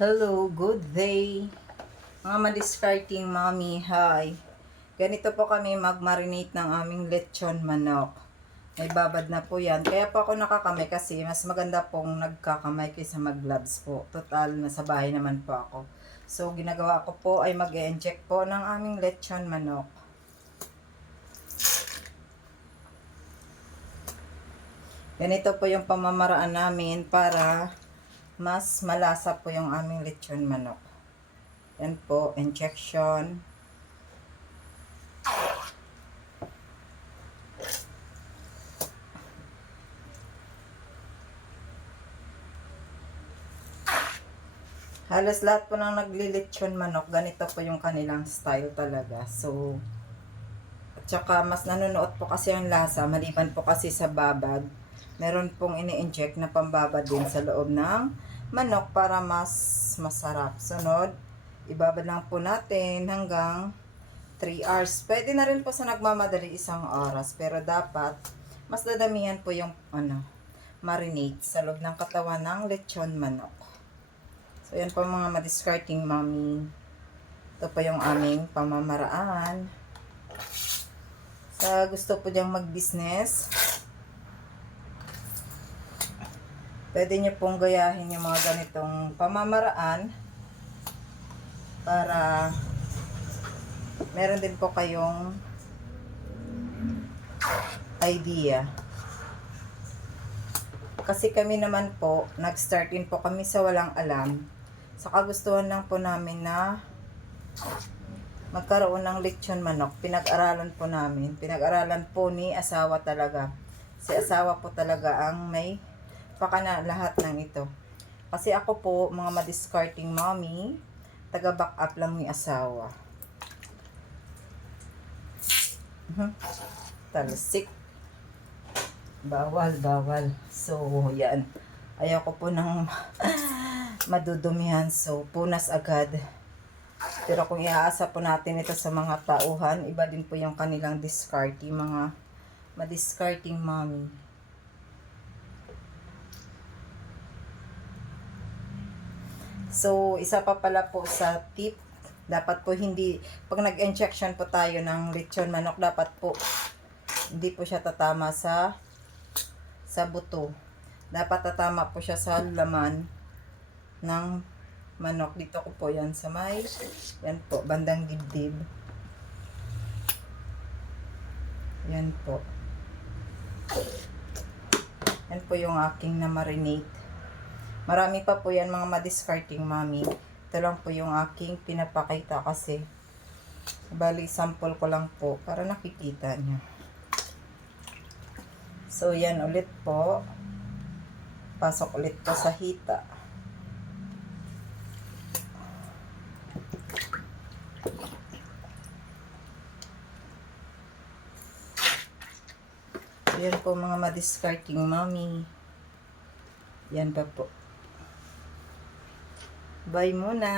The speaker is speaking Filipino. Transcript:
Hello, good day. Mga madiscarding mommy, hi. Ganito po kami mag-marinate ng aming lechon manok. May babad na po yan. Kaya po ako nakakamay kasi mas maganda pong nagkakamay kaysa mag-gloves po. Total, nasa bahay naman po ako. So, ginagawa ko po ay mag-e-inject po ng aming lechon manok. Ganito po yung pamamaraan namin para mas malasa po yung aming lechon manok. Yan po, injection. Halos lahat po ng naglilitsyon manok, ganito po yung kanilang style talaga. So, at saka mas nanonood po kasi ang lasa, maliban po kasi sa babad. Meron pong ini-inject na pambabad din sa loob ng manok para mas masarap. Sunod, ibabad lang po natin hanggang 3 hours. Pwede na rin po sa nagmamadali 1 oras. Pero dapat, mas dadamihan po yung marinate sa loob ng katawan ng lechon manok. So, yan po mga madiscarding mommy. Ito po yung aming pamamaraan. Sa gusto po diyang mag-business, pwede nyo pong gayahin yung mga ganitong pamamaraan para meron din po kayong idea. Kasi kami naman po, nag-start din po kami sa walang alam. Sa kagustuhan lang po namin na magkaroon ng lechon manok. Pinag-aralan po namin. Pinag-aralan po ni asawa talaga. Si asawa po talaga ang may pakana lahat ng ito. Kasi ako po, mga madiscarding mommy, taga-back up lang ni asawa. Talsik. Bawal, bawal. So, yan. Ayaw ko po ng madudumihan. So, punas agad. Pero kung iaasa po natin ito sa mga tauhan, iba din po yung kanilang discarding, mga madiscarding mommy. So, isa pa pala po sa tip, dapat po hindi, pag nag-injection po tayo ng lechon manok, dapat po hindi po siya tatama sa buto. Dapat tatama po siya sa laman ng manok. Dito ko po yan sa may, yan po, bandang dibdib. Yan po. Yan po yung aking na-marinate. Marami pa po yan mga madiscarding mommy. Ito lang po yung aking pinapakita kasi bali sample ko lang po para nakikita nyo. So, yan ulit po. Pasok ulit po sa hita. Yan po mga madiscarding mommy. Yan pa po. Bye muna.